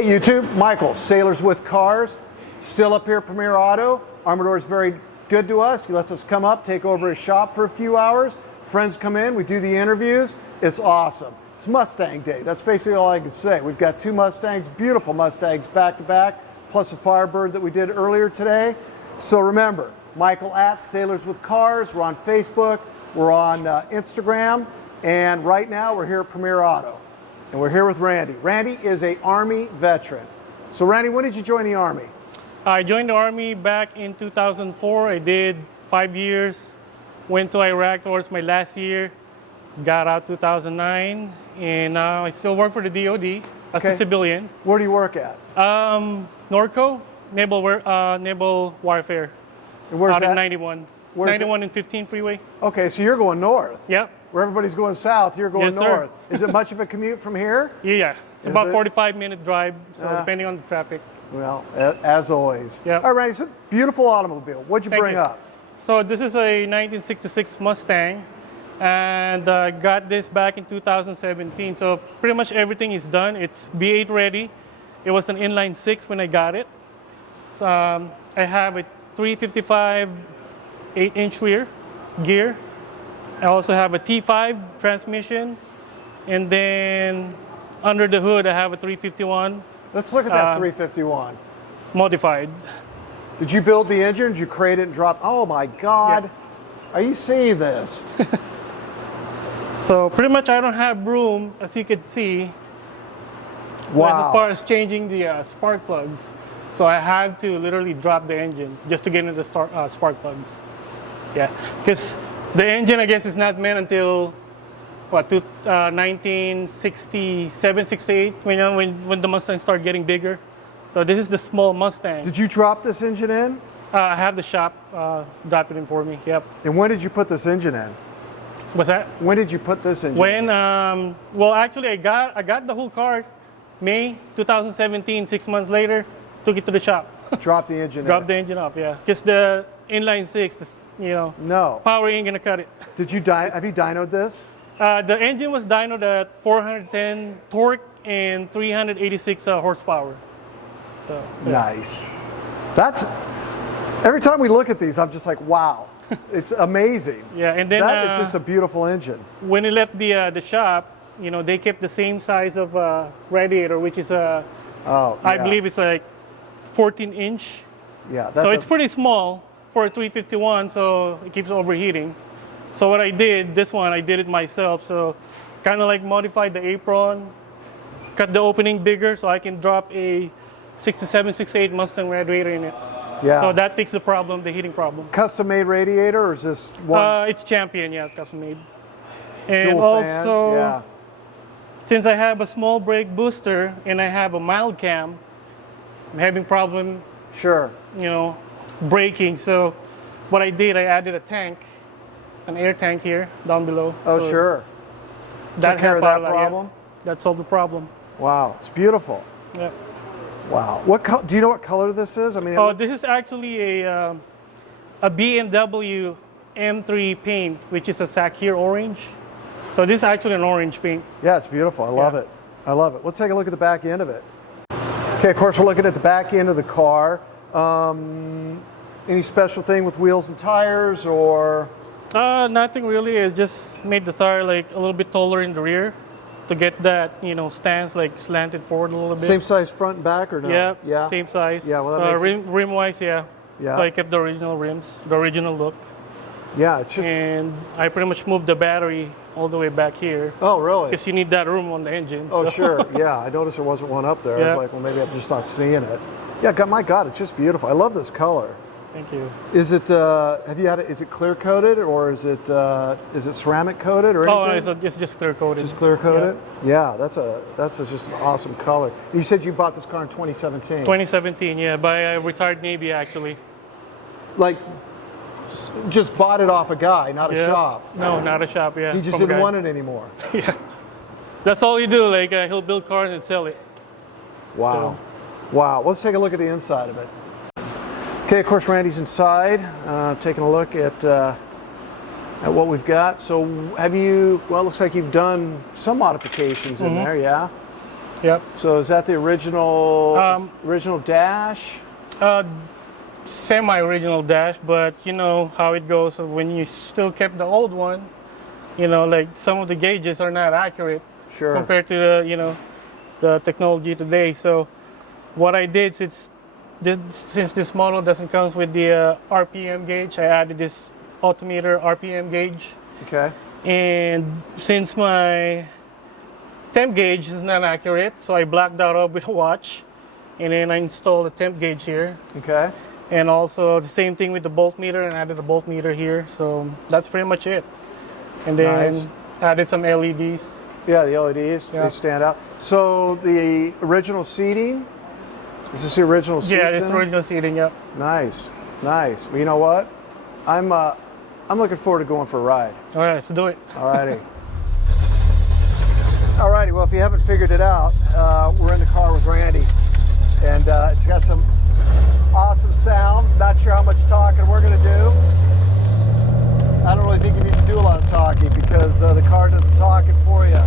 Hey YouTube, Michael, Sailors with Cars, still up here at Premier Auto. Armador is very good to us. He lets us come up, take over his shop for a few hours. Friends come in, we do the interviews. It's awesome. It's Mustang Day. That's basically all I can say. We've got two Mustangs, beautiful Mustangs back to back, plus a Firebird that we did earlier today. So remember, Michael at Sailors with Cars. We're on Facebook, we're on Instagram, and right now we're here at Premier Auto. And we're here with Randy. Randy is an Army veteran. So Randy, when did you join the Army? I joined the Army back in 2004. I did 5 years, went to Iraq towards my last year, got out 2009, and now I still work for the DOD as a civilian. Where do you work at? Norco, Naval Warfare. And where's out that? in 91. Where's 91 and 15 freeway. Okay, so you're going north. Yep. Where everybody's going south, you're going Yes, north. sir. Is it much of a commute from here? Yeah. It's Is about it? 45-minute drive, so depending on the traffic. Well, as always. Yep. All right, Randy, so beautiful automobile. What'd you Thank bring you. up? So this is a 1966 Mustang, and I got this back in 2017. So pretty much everything is done. It's V8 ready. It was an inline 6 when I got it. So I have a 355 8-inch rear gear. I also have a T5 transmission, and then under the hood I have a 351 Let's look at that 351. modified. Did you build the engine? Did you create it and drop? Oh my God. Yeah. Are you seeing this? So pretty much I don't have room, as you can see, Wow. as far as changing the spark plugs. So I have to literally drop the engine just to get into the spark plugs. Yeah, because the engine, I guess, is not meant until what, 1967, 68, when the Mustang started getting bigger. So this is the small Mustang. Did you drop this engine in? I have the shop drop it in for me. Yep. And when did you put this engine in? What's that? When did you put this engine in? When well, actually, I got the whole car May 2017. 6 months later, took it to the shop. Drop the engine Drop in. the engine off. Yeah, because the inline 6, No. power ain't gonna cut it. Did you have you dynoed this? The engine was dynoed at 410 torque and 386 horsepower. So yeah. Nice. That's, every time we look at these, I'm just like, wow. It's amazing. Yeah, and then That is just a beautiful engine. when it left the shop, they kept the same size of radiator, which is I believe it's like 14-inch. Yeah. So it's pretty small for a 351, so it keeps overheating. So what I did, this one, I did it myself. So kind of like modified the apron, cut the opening bigger so I can drop a 67, 68 Mustang radiator in it. Yeah. So that fixed the problem, the heating problem. Custom made radiator, or is this one It's Champion, yeah, custom made. And dual fan? also, Yeah. since I have a small brake booster and I have a mild cam, I'm having problem, Sure. braking. So what I did, I added a tank, an air tank here down below. Oh, So sure. that Took care of helped that out a lot, yeah. problem? That solved the problem. Wow. It's beautiful. Yeah. Wow. Do you know what color this is? I mean, This is actually a BMW M3 paint, which is a Sakhir orange. So this is actually an orange paint. yeah, it's beautiful. I love it. I love it. Let's take a look at the back end of it. Okay, of course, we're looking at the back end of the car. Any special thing with wheels and tires, or? Nothing really. It just made the tire like a little bit taller in the rear to get that, stance like slanted forward a little bit. Same size front and back, or no? Yeah, Yeah. same size. Yeah, well, that makes it- rim-wise, yeah. Yeah. So I kept the original rims, the original look. Yeah, it's just. And I pretty much moved the battery all the way back here Oh, really? because you need that room on the engine. Oh, so. sure. Yeah, I noticed there wasn't one up there. I was Yeah. like, well, maybe I'm just not seeing it. Yeah, my God, it's just beautiful. I love this color. Thank you. Is it? Have you had it? Is it clear coated, or is it ceramic coated, or anything? Oh, it's just clear coated. Just clear coated. Yeah, that's just an awesome color. You said you bought this car in 2017. 2017, yeah, by a retired Navy actually. Like, just bought it off a guy, not a Yeah. shop. No, not a shop, yeah. He just from a didn't guy. want it anymore. Yeah. That's all you do. Like he'll build cars and sell it. Wow. Wow. Let's take a look at the inside of it. Okay, of course, Randy's inside, taking a look at what we've got. So have you, well, it looks like you've done some modifications in there, yeah? Yep. So is that the original dash? Semi-original dash, but you know how it goes when you still kept the old one. You know, like some of the gauges are not accurate Sure. compared to the technology today. So what I did, since this model doesn't come with the RPM gauge, I added this altimeter RPM gauge. Okay. And since my temp gauge is not accurate, so I blacked that up with a watch, and then I installed a temp gauge here. Okay. And also the same thing with the voltmeter, and added a voltmeter here. So that's pretty much it. And then Nice. added some LEDs. Yeah, the LEDs, Yeah. they stand out. So the original seating, is this the original seats? Yeah, this in it? original seating. Yep. Nice, nice. Well, you know what? I'm looking forward to going for a ride. All right, let's do it. Alrighty. Alrighty, well, if you haven't figured it out, we're in the car with Randy, and it's got some awesome sound. Not sure how much talking we're going to do. I don't really think you need to do a lot of talking because the car does the talking for you.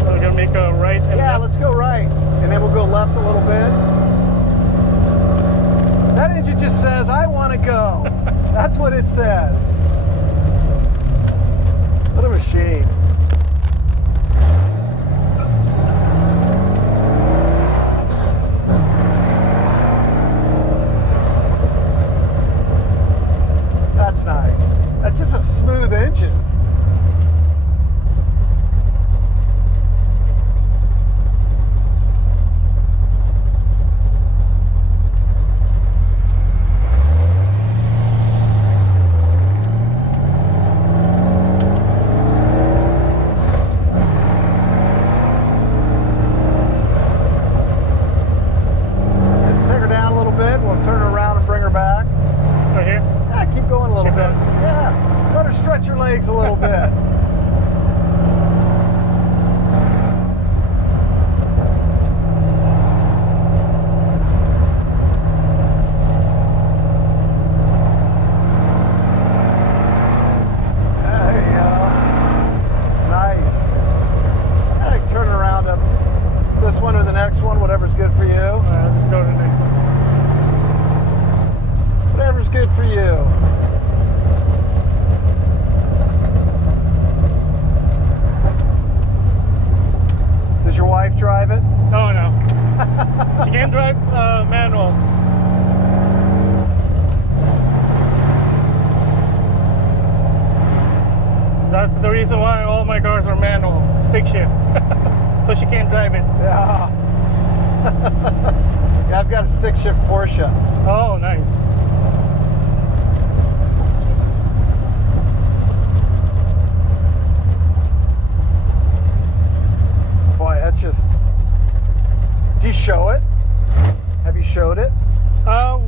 So we're gonna make a right. And Yeah, left. let's go right, and then we'll go left a little bit. That engine just says, I want to go. That's what it says. What a machine. That's nice. That's just a smooth engine. Let's take her down a little bit. We'll turn her around and bring her back. Right here. Yeah, keep going a little Keep bit. going. Yeah, let her stretch her legs a little bit. There you go. Nice. I can turn it around to this one or the next one, whatever's good for you. All right, let's go to the next one. Whatever's good for you. Does your wife drive it? Oh no. She can't drive manual. That's the reason why all my cars are manual, stick shift. So she can't drive it. Yeah. Yeah, I've got a stick shift Porsche. Oh, nice. Boy, that's just. Do you show it? Have you showed it?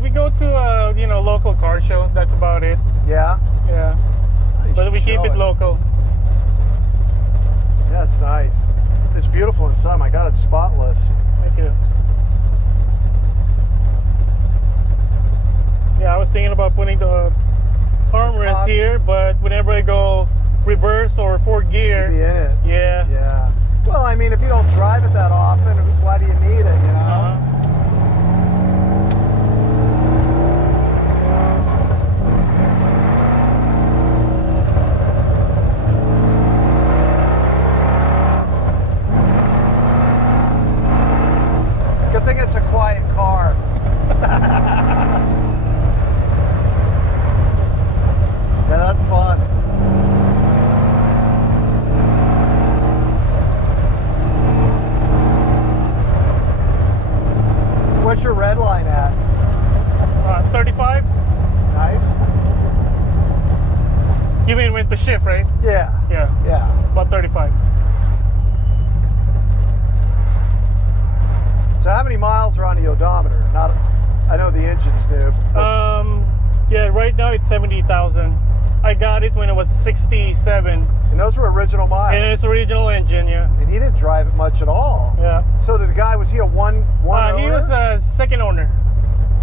We go to local car show. That's about it. Yeah. Yeah, You but should we keep show it local. Yeah, it's nice. It's beautiful inside. My God, it's spotless. Thank you. Yeah, I was thinking about putting the armrest Pods. here, but whenever I go reverse or fourth Be gear, in it. yeah. Yeah. Well, I mean, if you don't drive it that often, why do you need it? You know. Uh-huh. Good thing it's a quiet car. Yeah, that's fun. What's your red line at? 35? Nice. You mean with the shift, right? Yeah. Yeah, Yeah. about 35. So how many miles are on the odometer? Not, I know the engine's new. Yeah, right now it's 70,000. I got it when it was 67, And those were original miles. and it's original engine. Yeah, And he didn't drive it much at all. yeah. So the guy, was he a one owner? He was a second owner.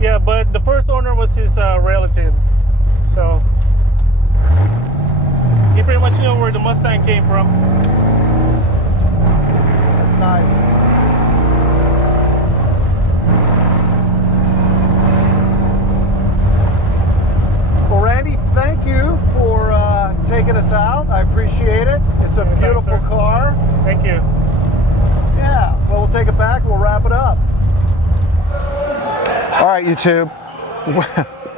Yeah, but the first owner was his relative. So you pretty much know where the Mustang came from. That's nice. Well, Randy, thank you for taking us out. I appreciate it. It's a beautiful sir. car. Thank you. Yeah, well, we'll take it back. We'll wrap it up. All right, YouTube.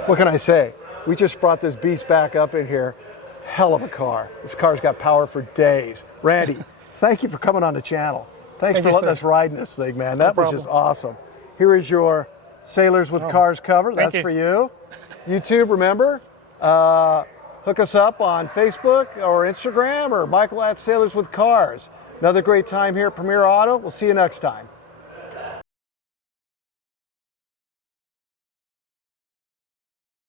What can I say? We just brought this beast back up in here. Hell of a car. This car's got power for days. Randy, thank you for coming on the channel. Thanks for letting us ride in this thing, man. That was just awesome. Here is your Sailors with Cars cover. That's for you. YouTube, remember, hook us up on Facebook or Instagram or Michael at Sailors with Cars. Another great time here at Premier Auto. We'll see you next time.